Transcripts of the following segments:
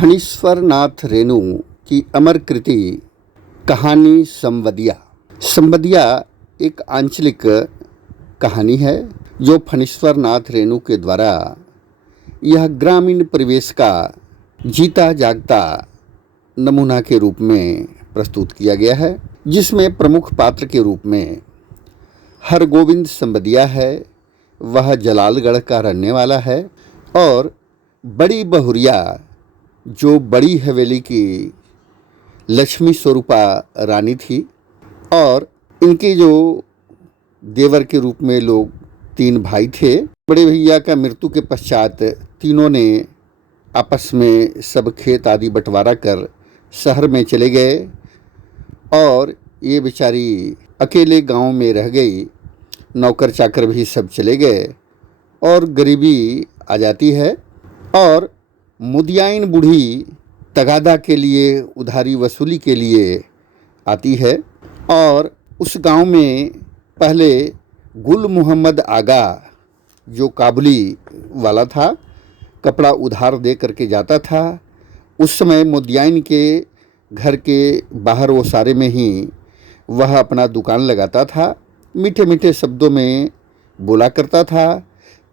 फणीश्वर नाथ रेणु की अमर कृति कहानी संवदिया। संवदिया एक आंचलिक कहानी है जो फणीश्वर नाथ रेणु के द्वारा यह ग्रामीण परिवेश का जीता जागता नमूना के रूप में प्रस्तुत किया गया है, जिसमें प्रमुख पात्र के रूप में हरगोविंद संवदिया है। वह जलालगढ़ का रहने वाला है और बड़ी बहुरिया जो बड़ी हवेली की लक्ष्मी स्वरूपा रानी थी, और इनके जो देवर के रूप में लोग 3 भाई थे। बड़े भैया का मृत्यु के पश्चात तीनों ने आपस में सब खेत आदि बंटवारा कर शहर में चले गए और ये बेचारी अकेले गांव में रह गई। नौकर चाकर भी सब चले गए और गरीबी आ जाती है और मुदियाइन बूढ़ी तगादा के लिए उधारी वसूली के लिए आती है। और उस गांव में पहले गुल मोहम्मद आगा जो काबुली वाला था, कपड़ा उधार दे करके जाता था। उस समय मुदियाइन के घर के बाहर वो सारे में ही वह अपना दुकान लगाता था। मीठे मीठे शब्दों में बोला करता था,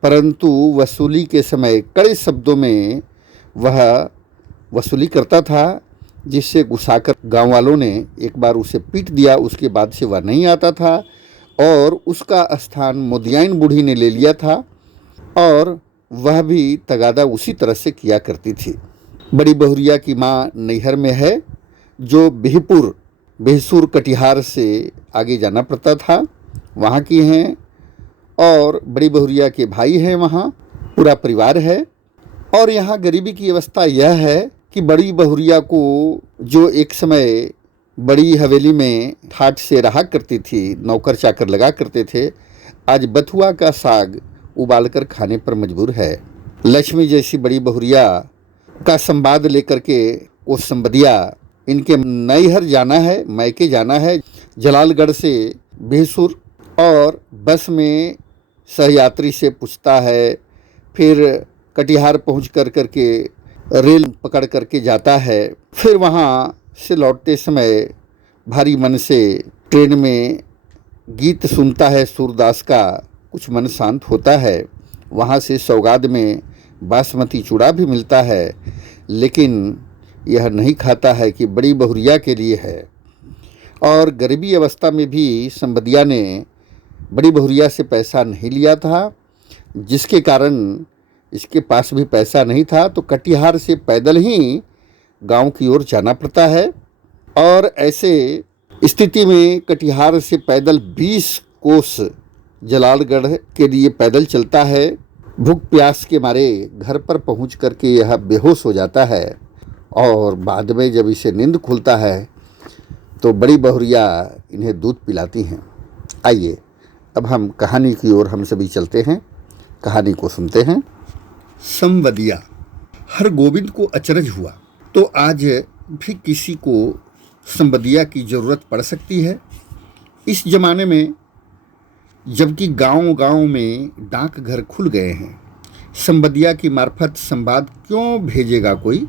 परंतु वसूली के समय कड़े शब्दों में वह वसूली करता था, जिससे गुस्साकर गांव वालों ने एक बार उसे पीट दिया। उसके बाद से वह नहीं आता था और उसका स्थान मुदियाइन बूढ़ी ने ले लिया था और वह भी तगादा उसी तरह से किया करती थी। बड़ी बहुरिया की माँ नैहर में है, जो बेहसूर कटिहार से आगे जाना पड़ता था, वहाँ की हैं। और बड़ी बहुरिया के भाई हैं, वहाँ पूरा परिवार है। और यहाँ गरीबी की अवस्था यह है कि बड़ी बहुरिया को जो एक समय बड़ी हवेली में ठाठ से रहा करती थी, नौकर चाकर लगा करते थे, आज बथुआ का साग उबाल कर खाने पर मजबूर है। लक्ष्मी जैसी बड़ी बहुरिया का संवाद लेकर के वो संवदिया इनके नैहर जाना है, मैके जाना है, जलालगढ़ से बेहसूर। और बस में सहयात्री से पूछता है, फिर कटिहार पहुंच करके रेल पकड़ करके जाता है। फिर वहां से लौटते समय भारी मन से ट्रेन में गीत सुनता है सूरदास का, कुछ मन शांत होता है। वहां से सौगात में बासमती चूड़ा भी मिलता है, लेकिन यह नहीं खाता है कि बड़ी बहुरिया के लिए है। और गरीबी अवस्था में भी संवदिया ने बड़ी बहुरिया से पैसा नहीं लिया था, जिसके कारण इसके पास भी पैसा नहीं था, तो कटिहार से पैदल ही गांव की ओर जाना पड़ता है। और ऐसे स्थिति में कटिहार से पैदल 20 कोस जलालगढ़ के लिए पैदल चलता है। भूख प्यास के मारे घर पर पहुंच करके यह बेहोश हो जाता है और बाद में जब इसे नींद खुलता है तो बड़ी बहुरिया इन्हें दूध पिलाती हैं। आइए अब हम कहानी की ओर हम सभी चलते हैं, कहानी को सुनते हैं। संवदिया। हरगोविंद को अचरज हुआ, तो आज भी किसी को संवदिया की ज़रूरत पड़ सकती है। इस जमाने में जबकि गांव-गांव में डाकघर खुल गए हैं, संवदिया की मार्फत संवाद क्यों भेजेगा कोई।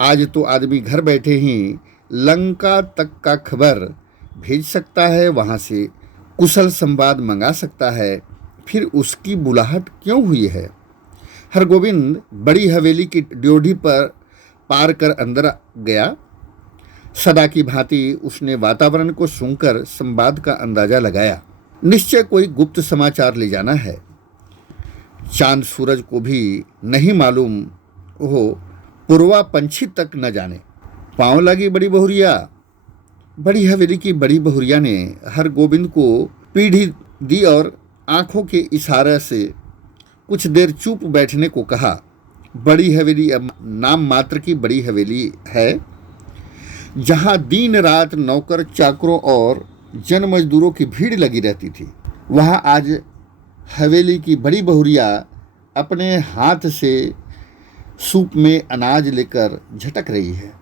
आज तो आदमी घर बैठे ही लंका तक का खबर भेज सकता है, वहाँ से कुशल संवाद मंगा सकता है। फिर उसकी बुलाहट क्यों हुई है। हरगोविंद बड़ी हवेली की ड्योढ़ी पर पार कर अंदर गया। सदा की भांति उसने वातावरण को सूंघकर संवाद का अंदाजा लगाया। निश्चय कोई गुप्त समाचार ले जाना है। चांद सूरज को भी नहीं मालूम हो, पूर्वा पंछी तक न जाने। पाँव लगी बड़ी बहुरिया। बड़ी हवेली की बड़ी बहुरिया ने हरगोविंद को पीढ़ी दी और आंखों के इशारे से कुछ देर चुप बैठने को कहा। बड़ी हवेली अब नाम मात्र की बड़ी हवेली है, जहां दिन रात नौकर चाकरों और जन मजदूरों की भीड़ लगी रहती थी, वहां आज हवेली की बड़ी बहुरिया अपने हाथ से सूप में अनाज लेकर झटक रही है।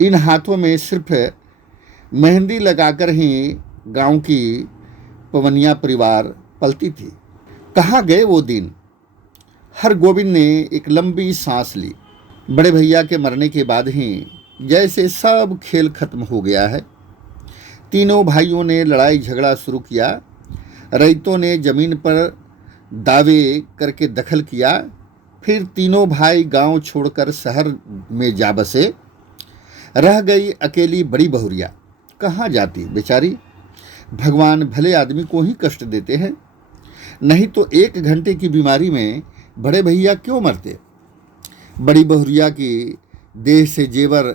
इन हाथों में सिर्फ मेहंदी लगाकर ही गांव की पवनिया परिवार पलती थी। कहाँ गए वो दिन। हरगोविंद ने एक लंबी सांस ली। बड़े भैया के मरने के बाद ही जैसे सब खेल खत्म हो गया है। तीनों भाइयों ने लड़ाई झगड़ा शुरू किया। रईतों ने जमीन पर दावे करके दखल किया। फिर तीनों भाई गांव छोड़कर शहर में जा बसे। रह गई अकेली बड़ी बहुरिया। कहाँ जाती बेचारी। भगवान भले आदमी को ही कष्ट देते हैं, नहीं तो 1 घंटे की बीमारी में बड़े भैया क्यों मरते। बड़ी बहुरिया की देह से जेवर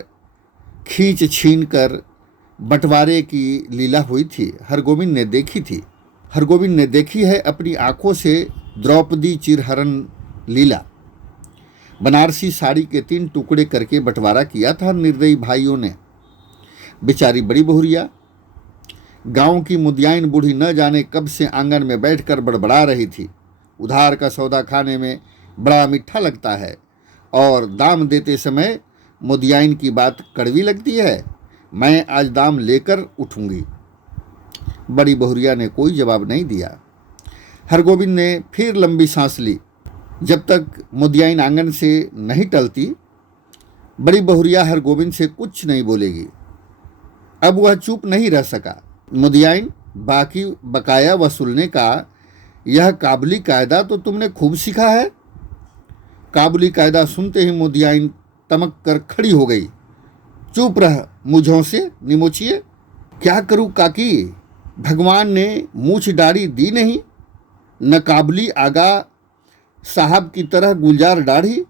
खींच छीन कर बंटवारे की लीला हुई थी। हरगोविंद ने देखी थी। हरगोविंद ने देखी है अपनी आंखों से द्रौपदी चिरहरण लीला। बनारसी साड़ी के 3 टुकड़े करके बंटवारा किया था निर्दयी भाइयों ने। बेचारी बड़ी बहुरिया, गांव की मुदियाइन बूढ़ी न जाने कब से आंगन में बैठकर बड़बड़ा रही थी। उधार का सौदा खाने में बड़ा मीठा लगता है और दाम देते समय मुदियाइन की बात कड़वी लगती है। मैं आज दाम लेकर उठूंगी। बड़ी बहुरिया ने कोई जवाब नहीं दिया। हरगोविंद ने फिर लंबी सांस ली। जब तक मुदियाइन आंगन से नहीं टलती, बड़ी बहुरिया हरगोविंद से कुछ नहीं बोलेगी। अब वह चुप नहीं रह सका। मुदियाइन, बाकी बकाया वसूलने का यह काबुली कायदा तो तुमने खूब सीखा है। काबुली कायदा सुनते ही मुदियाइन तमक कर खड़ी हो गई। चुप रह, मुझों से निमोचिए। क्या करूं काकी, भगवान ने मूछ दाढ़ी दी नहीं, न काबुली आगा साहब की तरह गुलजार दाढ़ी।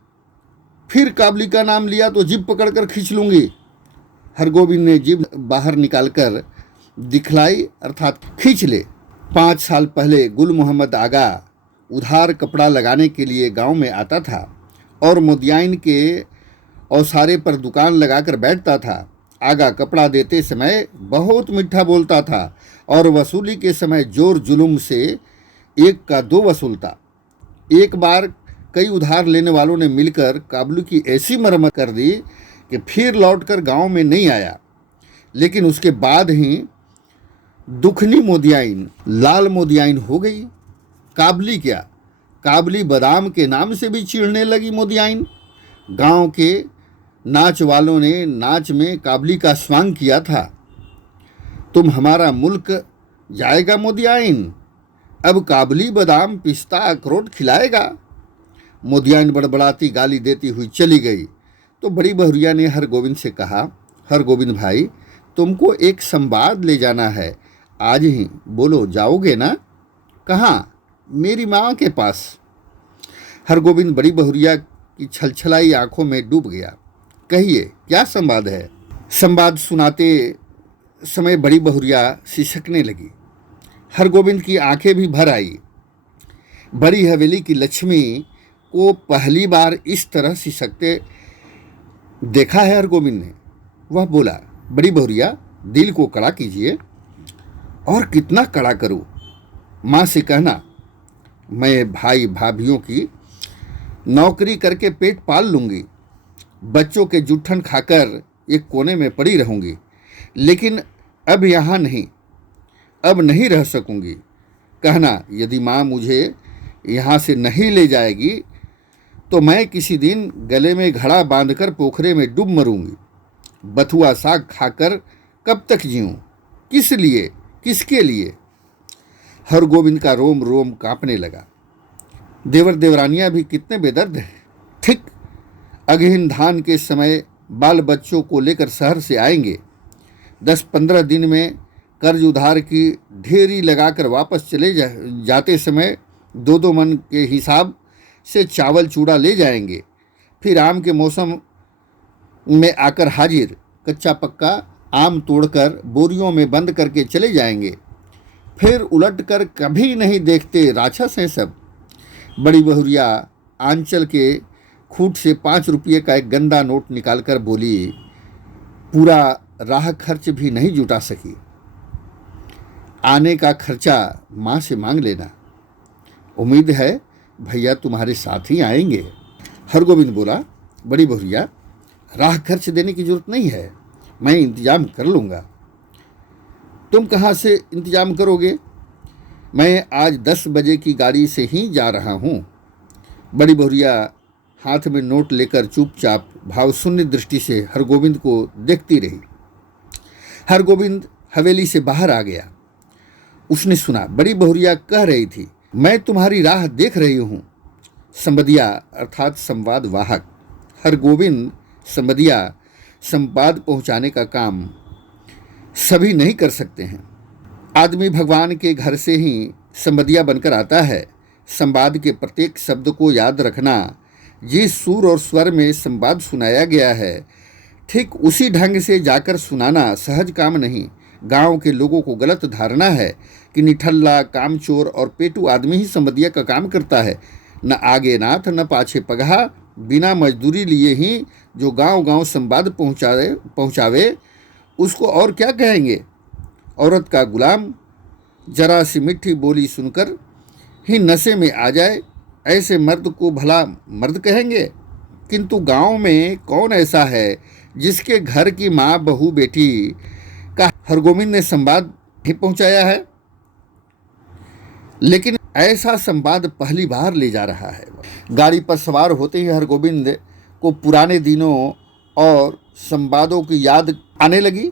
फिर काबुली का नाम लिया तो जिभ पकड़कर खींच लूंगी। हरगोविंद ने जिभ बाहर निकालकर दिखलाई, अर्थात खींच ले। 5 साल पहले गुल मोहम्मद आगा उधार कपड़ा लगाने के लिए गांव में आता था और मुदियाइन के औसारे पर दुकान लगाकर बैठता था। आगा कपड़ा देते समय बहुत मीठा बोलता था और वसूली के समय जोर जुलूम से 1 का 2 वसूलता। एक बार कई उधार लेने वालों ने मिलकर काबुली की ऐसी मरम्मत कर दी कि फिर लौटकर गांव में नहीं आया। लेकिन उसके बाद ही दुखनी मुदियाइन लाल मुदियाइन हो गई। काबुली क्या, काबुली बादाम के नाम से भी चिढ़ने लगी मुदियाइन। गांव के नाच वालों ने नाच में काबुली का स्वांग किया था। तुम हमारा मुल्क जाएगा मुदियाइन, अब काबुली बादाम पिस्ता अखरोट खिलाएगा। मुदियाइन बड़बड़ाती गाली देती हुई चली गई तो बड़ी बहुरिया ने हरगोविंद से कहा, हरगोविंद भाई, तुमको एक संवाद ले जाना है, आज ही बोलो, जाओगे ना? कहाँ? मेरी माँ के पास। हरगोविंद बड़ी बहुरिया की छलछलाई आंखों में डूब गया। कहिए, क्या संवाद है? संवाद सुनाते समय बड़ी बहुरिया सिसकने लगी। हरगोविंद की आंखें भी भर आई। बड़ी हवेली की लक्ष्मी को पहली बार इस तरह सिसकते देखा है हरगोविंद ने। वह बोला, बड़ी बहुरिया, दिल को कड़ा कीजिए। और कितना कड़ा करूं? माँ से कहना मैं भाई भाभीियों की नौकरी करके पेट पाल लूँगी, बच्चों के जूठन खाकर एक कोने में पड़ी रहूँगी, लेकिन अब यहाँ नहीं, अब नहीं रह सकूँगी। कहना यदि माँ मुझे यहाँ से नहीं ले जाएगी तो मैं किसी दिन गले में घड़ा बांधकर पोखरे में डूब मरूँगी। बथुआ साग खाकर कब तक जीऊँ? किस लिए, किसके लिए? हरगोविंद का रोम रोम कांपने लगा। देवर देवरानियां भी कितने बेदर्द हैं। ठीक अगहन धान के समय बाल बच्चों को लेकर शहर से आएंगे। 10-15 दिन में कर्ज उधार की ढेरी लगाकर वापस चले जाते समय 2-2 मन के हिसाब से चावल चूड़ा ले जाएंगे। फिर आम के मौसम में आकर हाजिर, कच्चा पक्का आम तोड़कर बोरियों में बंद करके चले जाएंगे। फिर उलटकर कभी नहीं देखते, राक्षस हैं सब। बड़ी बहुरिया आंचल के खूट से 5 रुपये का एक गंदा नोट निकालकर बोली, पूरा राह खर्च भी नहीं जुटा सकी। आने का खर्चा माँ से मांग लेना, उम्मीद है भैया तुम्हारे साथ ही आएंगे। हरगोविंद बोला, बड़ी बहुरिया, राह खर्च देने की जरूरत नहीं है, मैं इंतजाम कर लूँगा। तुम कहाँ से इंतजाम करोगे? मैं आज 10 बजे की गाड़ी से ही जा रहा हूँ। बड़ी बहुरिया हाथ में नोट लेकर चुपचाप भावशून्य दृष्टि से हरगोविंद को देखती रही। हरगोविंद हवेली से बाहर आ गया। उसने सुना बड़ी बहुरिया कह रही थी, मैं तुम्हारी राह देख रही हूँ। संबदिया अर्थात संवाद वाहक। हरगोविंद संबदिया संवाद पहुँचाने का काम सभी नहीं कर सकते हैं। आदमी भगवान के घर से ही संबदिया बनकर आता है। संवाद के प्रत्येक शब्द को याद रखना, जिस सुर और स्वर में संवाद सुनाया गया है ठीक उसी ढंग से जाकर सुनाना सहज काम नहीं। गांव के लोगों को गलत धारणा है कि निठल्ला, कामचोर और पेटू आदमी ही संबदिया का काम करता है। न आगे नाथ न पाछे पगहा, बिना मजदूरी लिए ही जो गांव-गांव संवाद पहुंचावे उसको और क्या कहेंगे। औरत का गुलाम जरा सी मिठी बोली सुनकर ही नशे में आ जाए, ऐसे मर्द को भला मर्द कहेंगे। किंतु गांव में कौन ऐसा है जिसके घर की माँ, बहू, बेटी का हरगोविंद ने संवाद ही पहुंचाया है। लेकिन ऐसा संवाद पहली बार ले जा रहा है। गाड़ी पर सवार होते ही हरगोविंद को पुराने दिनों और संवादों की याद आने लगी।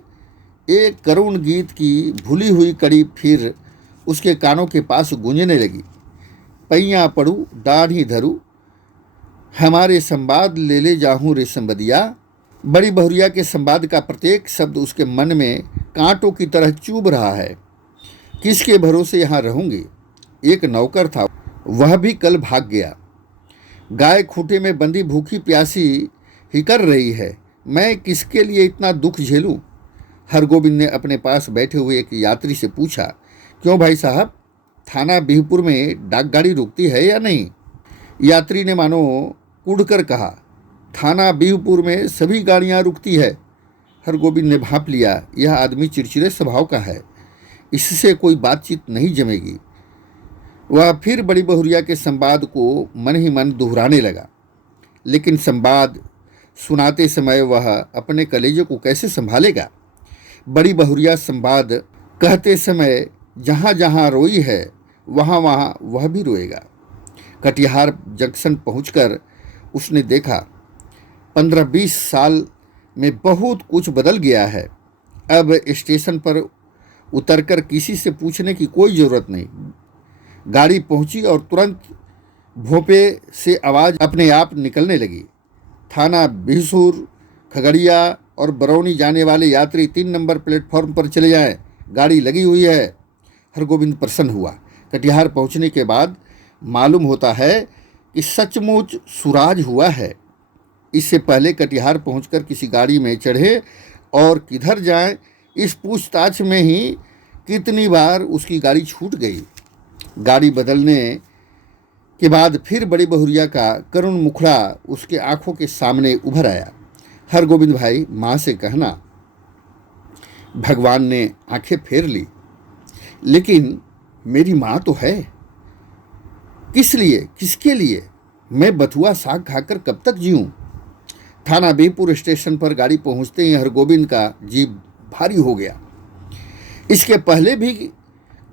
एक करुण गीत की भूली हुई कड़ी फिर उसके कानों के पास गूंजने लगी। पैया पड़ू दाढ़ी धरू, हमारे संवाद ले ले जाहूँ रे संबदिया। बड़ी बहुरिया के संवाद का प्रत्येक शब्द उसके मन में कांटों की तरह चुभ रहा है। किसके भरोसे यहाँ रहूँगी। एक नौकर था, वह भी कल भाग गया। गाय खूंटे में बंधी भूखी प्यासी ही कर रही है। मैं किसके लिए इतना दुख झेलूं। हरगोविंद ने अपने पास बैठे हुए एक यात्री से पूछा, क्यों भाई साहब, थाना बिहपुर में डाकगाड़ी रुकती है या नहीं। यात्री ने मानो कूढ़कर कहा, थाना बिहपुर में सभी गाड़ियां रुकती है। हरगोविंद ने भांप लिया, यह आदमी चिड़चिड़े स्वभाव का है, इससे कोई बातचीत नहीं जमेगी। वह फिर बड़ी बहुरिया के संवाद को मन ही मन दोहराने लगा। लेकिन संवाद सुनाते समय वह अपने कलेजे को कैसे संभालेगा। बड़ी बहुरिया संवाद कहते समय जहाँ जहाँ रोई है वहाँ वहाँ वह भी रोएगा। कटिहार जंक्शन पहुंचकर उसने देखा 15-20 साल में बहुत कुछ बदल गया है। अब स्टेशन पर उतरकर किसी से पूछने की कोई ज़रूरत नहीं। गाड़ी पहुंची और तुरंत भोपे से आवाज़ अपने आप निकलने लगी। थाना बिहसूर, खगड़िया और बरौनी जाने वाले यात्री 3 नंबर प्लेटफॉर्म पर चले जाएं, गाड़ी लगी हुई है। हरगोविंद प्रसन्न हुआ। कटिहार पहुंचने के बाद मालूम होता है कि सचमुच सुराज हुआ है। इससे पहले कटिहार पहुंचकर किसी गाड़ी में चढ़े और किधर जाएं, इस पूछताछ में ही कितनी बार उसकी गाड़ी छूट गई। गाड़ी बदलने के बाद फिर बड़ी बहुरिया का करुण मुखड़ा उसके आंखों के सामने उभर आया। हरगोविंद भाई, माँ से कहना। भगवान ने आंखें फेर ली, लेकिन मेरी माँ तो है। किस लिए, किसके लिए मैं बथुआ साग खाकर कब तक जीऊँ। थाना बिहपुर स्टेशन पर गाड़ी पहुंचते ही हरगोविंद का जी भारी हो गया। इसके पहले भी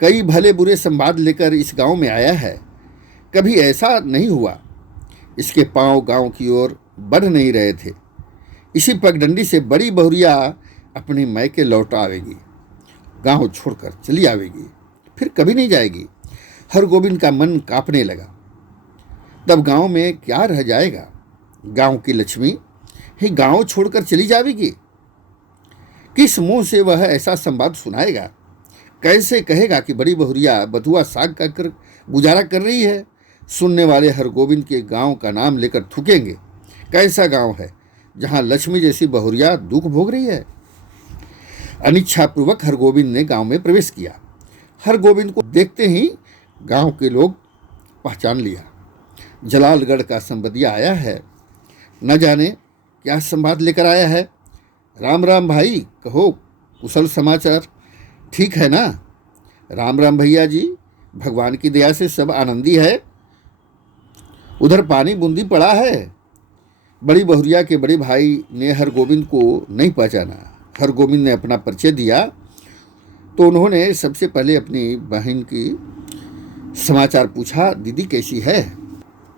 कई भले बुरे संवाद लेकर इस गांव में आया है, कभी ऐसा नहीं हुआ। इसके पांव गांव की ओर बढ़ नहीं रहे थे। इसी पगडंडी से बड़ी बहुरिया अपने मैके लौट आवेगी, गांव छोड़कर चली आवेगी, फिर कभी नहीं जाएगी। हरगोविंद का मन कांपने लगा। तब गांव में क्या रह जाएगा। गांव की लक्ष्मी ही गांव छोड़कर चली जाएगी। किस मुंह से वह ऐसा संवाद सुनाएगा। कैसे कहेगा कि बड़ी बहुरिया बथुआ साग खाकर गुजारा कर रही है। सुनने वाले हरगोविंद के गांव का नाम लेकर थूकेंगे। कैसा गांव है जहां लक्ष्मी जैसी बहुरिया दुख भोग रही है। अनिच्छापूर्वक हरगोविंद ने गांव में प्रवेश किया। हरगोविंद को देखते ही गांव के लोग पहचान लिया, जलालगढ़ का संबदिया आया है। न जाने क्या संवाद लेकर आया है। राम राम भाई, कहो कुशल समाचार ठीक है ना। राम राम भैया जी, भगवान की दया से सब आनंदी है। उधर पानी बूंदी पड़ा है। बड़ी बहुरिया के बड़े भाई ने हरगोविंद को नहीं पहचाना। हरगोविंद ने अपना परिचय दिया तो उन्होंने सबसे पहले अपनी बहन की समाचार पूछा, दीदी कैसी है।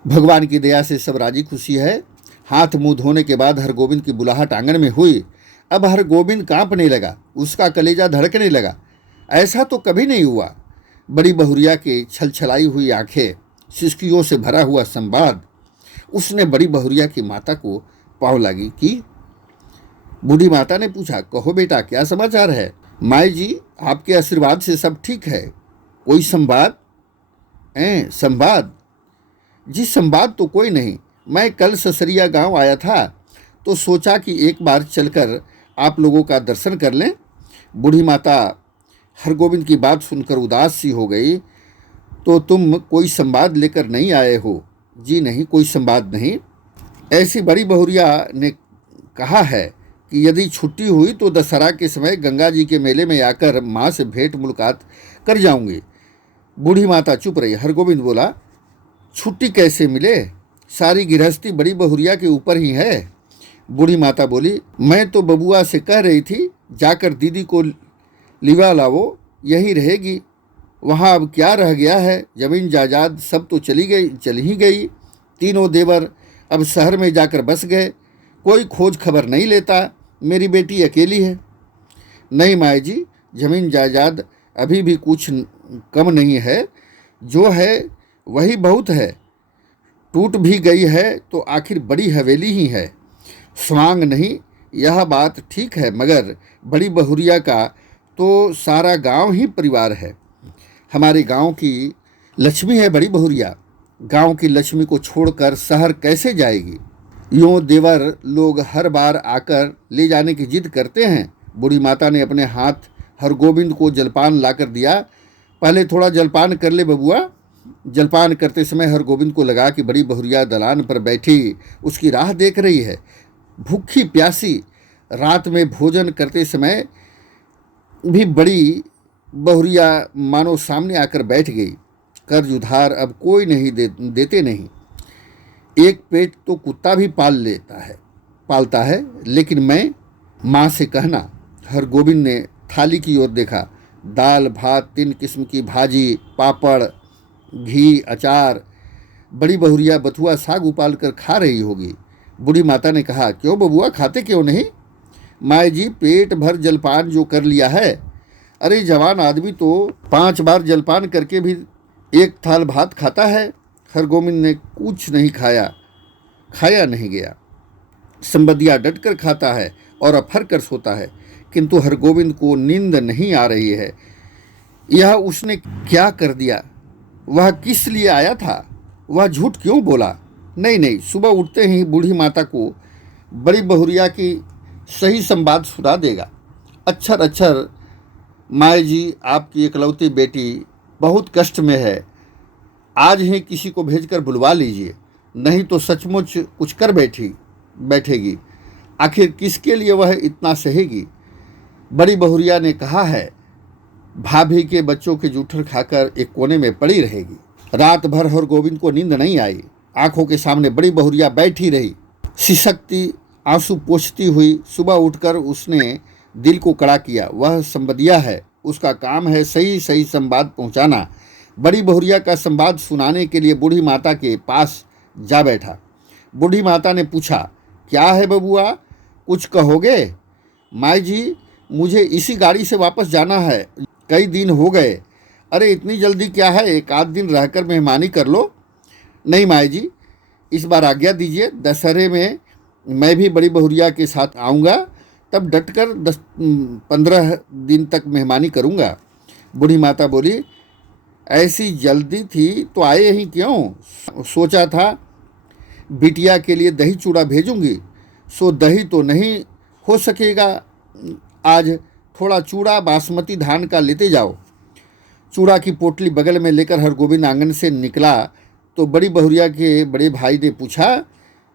भगवान की दया से सब राजी खुशी है। हाथ मुंह धोने के बाद हरगोविंद की बुलाहट आंगन में हुई। अब हरगोविंद कांपने लगा, उसका कलेजा धड़कने लगा। ऐसा तो कभी नहीं हुआ। बड़ी बहुरिया की छलछलाई हुई आंखें, सिसकियों से भरा हुआ संवाद। उसने बड़ी बहुरिया की माता को पाँव लागी की। बूढ़ी माता ने पूछा, कहो बेटा, क्या समाचार है? माई जी, आपके आशीर्वाद से सब ठीक है। कोई संवाद? संवाद? जी संवाद तो कोई नहीं। मैं कल ससरिया गांव आया था तो सोचा कि एक बार चलकर आप लोगों का दर्शन कर लें। बूढ़ी माता हरगोविंद की बात सुनकर उदास सी हो गई। तो तुम कोई संवाद लेकर नहीं आए हो? जी नहीं, कोई संवाद नहीं। ऐसी बड़ी बहुरिया ने कहा है कि यदि छुट्टी हुई तो दशहरा के समय गंगा जी के मेले में आकर माँ से भेंट मुलाकात कर जाऊंगी। बूढ़ी माता चुप रही। हरगोविंद बोला, छुट्टी कैसे मिले? सारी गृहस्थी बड़ी बहुरिया के ऊपर ही है। बूढ़ी माता बोली, मैं तो बबुआ से कह रही थी जाकर दीदी को लिवा लाओ, यहीं रहेगी। वहाँ अब क्या रह गया है? जमीन जायदाद सब तो चल ही गई। तीनों देवर अब शहर में जाकर बस गए। कोई खोज खबर नहीं लेता। मेरी बेटी अकेली है। नहीं माए जी, जमीन जायदाद अभी भी कुछ कम नहीं है। जो है वही बहुत है। टूट भी गई है तो आखिर बड़ी हवेली ही है, स्वांग नहीं। यह बात ठीक है, मगर बड़ी बहुरिया का तो सारा गांव ही परिवार है। हमारे गांव की लक्ष्मी है बड़ी बहुरिया। गांव की लक्ष्मी को छोड़कर शहर कैसे जाएगी? यूँ देवर लोग हर बार आकर ले जाने की जिद करते हैं। बूढ़ी माता ने अपने हाथ हरगोविंद को जलपान लाकर दिया। पहले थोड़ा जलपान कर ले बबुआ। जलपान करते समय हरगोविंद को लगा कि बड़ी बहुरिया दलान पर बैठी उसकी राह देख रही है। भूखी प्यासी रात में भोजन करते समय भी बड़ी बहुरिया मानो सामने आकर बैठ गई। कर्ज उधार अब कोई नहीं देते नहीं। एक पेट तो कुत्ता भी पालता है, लेकिन मैं माँ से कहना। हरगोविंद ने थाली की ओर देखा। दाल भात, 3 किस्म की भाजी, पापड़, घी, अचार। बड़ी बहुरिया बथुआ साग उबाल कर खा रही होगी। बूढ़ी माता ने कहा, क्यों बबुआ, खाते क्यों नहीं? माए जी, पेट भर जलपान जो कर लिया है। अरे जवान आदमी तो 5 बार जलपान करके भी 1 थाल भात खाता है। हरगोविंद ने कुछ नहीं खाया नहीं गया। संबदिया डटकर खाता है और अफर कर सोता है, किंतु हरगोविंद को नींद नहीं आ रही है। यह उसने क्या कर दिया? वह किस लिए आया था? वह झूठ क्यों बोला? नहीं, सुबह उठते ही बूढ़ी माता को बड़ी बहुरिया की सही संवाद सुना देगा। अक्षर माए जी, आपकी इकलौती बेटी बहुत कष्ट में है। आज ही किसी को भेजकर बुलवा लीजिए, नहीं तो सचमुच कुछ कर बैठेगी। आखिर किसके लिए वह इतना सहेगी? बड़ी बहुरिया ने कहा है भाभी के बच्चों के जूठर खाकर एक कोने में पड़ी रहेगी। रात भर हरगोविंद को नींद नहीं आई। आंखों के सामने बड़ी बहुरिया बैठी रही, सिसकती, आंसू पोंछती हुई। सुबह उठकर उसने दिल को कड़ा किया। वह संबदिया है, उसका काम है सही संवाद पहुंचाना। बड़ी बहुरिया का संवाद सुनाने के लिए बूढ़ी माता के पास जा बैठा। बूढ़ी माता ने पूछा, क्या है बबुआ, कुछ कहोगे? माई जी, मुझे इसी गाड़ी से वापस जाना है, कई दिन हो गए। अरे इतनी जल्दी क्या है, 1 आध दिन रहकर मेहमानी कर लो। नहीं माई जी, इस बार आज्ञा दीजिए। दशहरे में मैं भी बड़ी बहुरिया के साथ आऊँगा, तब डटकर 10-15 दिन तक मेहमानी करूँगा। बूढ़ी माता बोली, ऐसी जल्दी थी तो आए ही क्यों? सोचा था बिटिया के लिए दही चूड़ा भेजूंगी, सो दही तो नहीं हो सकेगा। आज थोड़ा चूड़ा बासमती धान का लेते जाओ। चूड़ा की पोटली बगल में लेकर हरगोविंद आंगन से निकला तो बड़ी बहुरिया के बड़े भाई ने पूछा,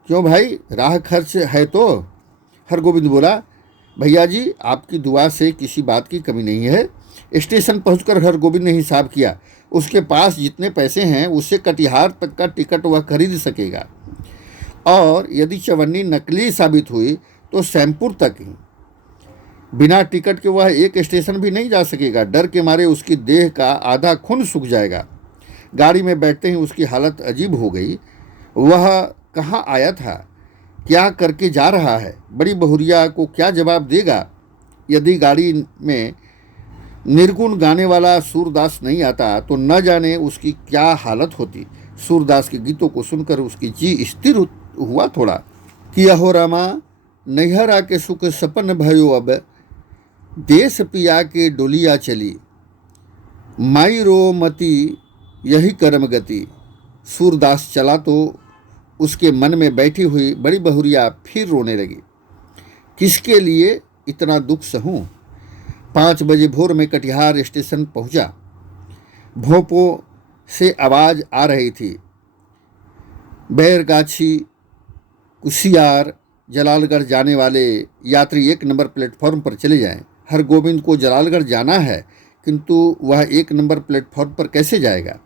क्यों भाई, राह खर्च है तो? हरगोविंद बोला, भैया जी, आपकी दुआ से किसी बात की कमी नहीं है। स्टेशन पहुंचकर हरगोविंद ने हिसाब किया। उसके पास जितने पैसे हैं उससे कटिहार तक का टिकट वह खरीद सकेगा, और यदि चवन्नी नकली साबित हुई तो सैमपुर तक ही। बिना टिकट के वह एक स्टेशन भी नहीं जा सकेगा। डर के मारे उसकी देह का आधा खून सूख जाएगा। गाड़ी में बैठते ही उसकी हालत अजीब हो गई। वह कहाँ आया था, क्या करके जा रहा है, बड़ी बहुरिया को क्या जवाब देगा। यदि गाड़ी में निर्गुण गाने वाला सूरदास नहीं आता तो न जाने उसकी क्या हालत होती। सूरदास के गीतों को सुनकर उसकी जी स्थिर हुआ थोड़ा कि अहो रामा, नैहर आके सुख सपन भयो अब, देश पिया के डोलिया चली, माई रो मती यही कर्म गति। सूरदास चला तो उसके मन में बैठी हुई बड़ी बहुरिया फिर रोने लगी। किसके लिए इतना दुख सहूं। 5 बजे भोर में कटिहार स्टेशन पहुंचा। भोपों से आवाज़ आ रही थी, बैरगाछी कुशियार जलालगढ़ जाने वाले यात्री 1 नंबर प्लेटफॉर्म पर चले जाएं। हरगोविंद को जलालगढ़ जाना है, किंतु वह 1 नंबर प्लेटफॉर्म पर कैसे जाएगा।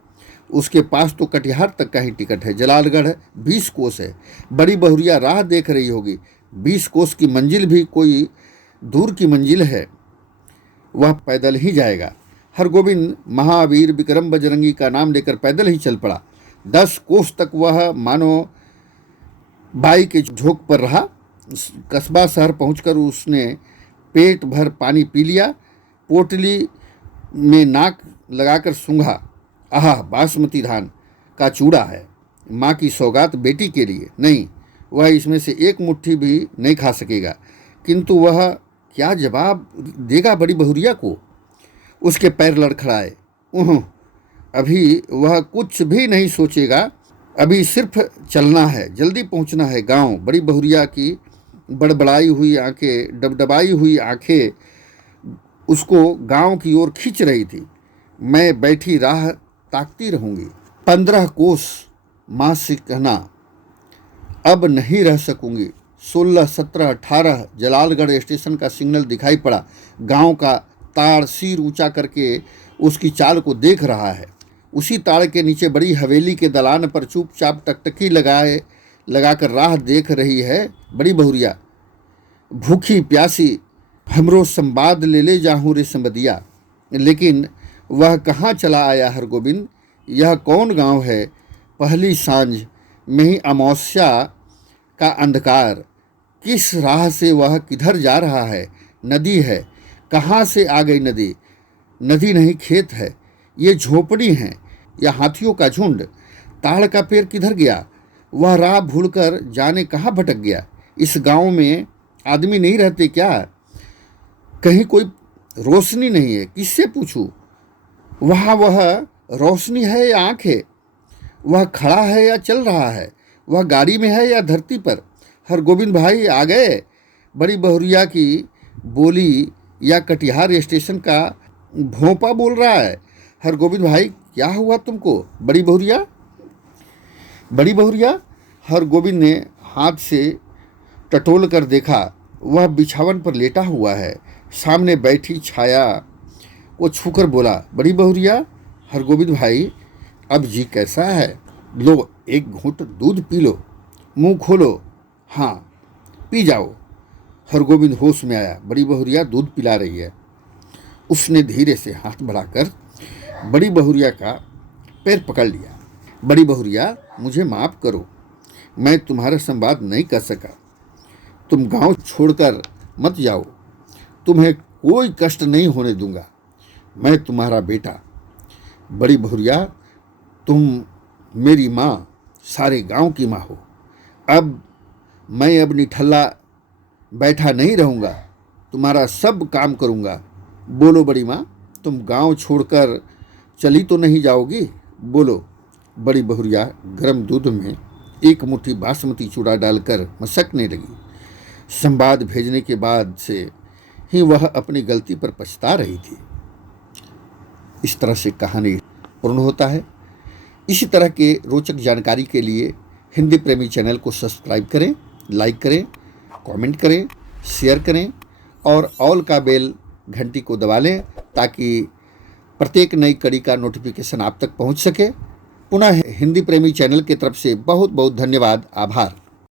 उसके पास तो कटिहार तक का ही टिकट है। जलालगढ़ 20 कोस है। बड़ी बहुरिया राह देख रही होगी। 20 कोस की मंजिल भी कोई दूर की मंजिल है, वह पैदल ही जाएगा। हरगोविंद महावीर विक्रम बजरंगी का नाम लेकर पैदल ही चल पड़ा। 10 कोस तक वह मानो बाई के झोंक पर रहा। कस्बा शहर पहुंचकर उसने पेट भर पानी पी लिया। पोटली में नाक लगाकर सूंघा। आहा, बासमती धान का चूड़ा है, माँ की सौगात बेटी के लिए। नहीं, वह इसमें से एक मुट्ठी भी नहीं खा सकेगा। किंतु वह क्या जवाब देगा बड़ी बहुरिया को। उसके पैर लड़खड़ाए। अभी वह कुछ भी नहीं सोचेगा, अभी सिर्फ चलना है, जल्दी पहुंचना है गांव। बड़ी बहुरिया की बड़बड़ाई हुई आंखें, डबडबाई हुई आंखें उसको गांव की ओर खींच रही थी। मैं बैठी राह ताकती रहूंगी। 15 कोस माँ से कहना, अब नहीं रह सकूंगी। 16, 17, 18 जलालगढ़ स्टेशन का सिग्नल दिखाई पड़ा। गांव का ताड़ सिर ऊंचा करके उसकी चाल को देख रहा है। उसी ताड़ के नीचे बड़ी हवेली के दलान पर चुपचाप टकटकी लगाकर राह देख रही है बड़ी बहुरिया। भूखी प्यासी हमरो संवाद ले जाहूँ रे संबदिया। लेकिन वह कहाँ चला आया हरगोविंद। यह कौन गांव है। पहली सांझ में ही अमावस्या का अंधकार। किस राह से वह किधर जा रहा है। नदी है, कहाँ से आ गई नदी। नदी नहीं, खेत है। ये झोपड़ी हैं या हाथियों का झुंड। ताड़ का पेड़ किधर गया। वह राह भूलकर जाने कहाँ भटक गया। इस गांव में आदमी नहीं रहते क्या। कहीं कोई रोशनी नहीं है, किससे पूछूं। वहाँ वह रोशनी है या आँख है। वह खड़ा है या चल रहा है। वह गाड़ी में है या धरती पर। हरगोविंद भाई आ गए। बड़ी बहुरिया की बोली या कटिहार स्टेशन का भोंपा बोल रहा है। हरगोविंद भाई, क्या हुआ तुमको। बड़ी बहुरिया। हरगोविंद ने हाथ से टटोल कर देखा। वह बिछावन पर लेटा हुआ है। सामने बैठी छाया को छूकर बोला, बड़ी बहुरिया। हरगोविंद भाई, अब जी कैसा है। लो, एक घूंट दूध पी लो, मुंह खोलो। हाँ, पी जाओ। हरगोविंद होश में आया। बड़ी बहुरिया दूध पिला रही है। उसने धीरे से हाथ बढ़ाकर बड़ी बहुरिया का पैर पकड़ लिया। बड़ी बहुरिया, मुझे माफ़ करो, मैं तुम्हारा संवाद नहीं कर सका। तुम गांव छोड़कर मत जाओ, तुम्हें कोई कष्ट नहीं होने दूंगा। मैं तुम्हारा बेटा। बड़ी बहुरिया, तुम मेरी माँ, सारे गांव की माँ हो। अब मैं अब निठल्ला बैठा नहीं रहूँगा, तुम्हारा सब काम करूँगा। बोलो बड़ी माँ, तुम गांव छोड़कर चली तो नहीं जाओगी। बोलो। बड़ी बहुरिया गर्म दूध में एक मुट्ठी बासमती चूड़ा डालकर मसकने लगी। संवाद भेजने के बाद से ही वह अपनी गलती पर पछता रही थी। इस तरह से कहानी पूर्ण होता है। इसी तरह के रोचक जानकारी के लिए हिंदी प्रेमी चैनल को सब्सक्राइब करें, लाइक करें, कमेंट करें, शेयर करें और ऑल का बेल घंटी को दबा लें ताकि प्रत्येक नई कड़ी का नोटिफिकेशन आप तक पहुंच सके। पुनः हिंदी प्रेमी चैनल की तरफ से बहुत बहुत धन्यवाद, आभार।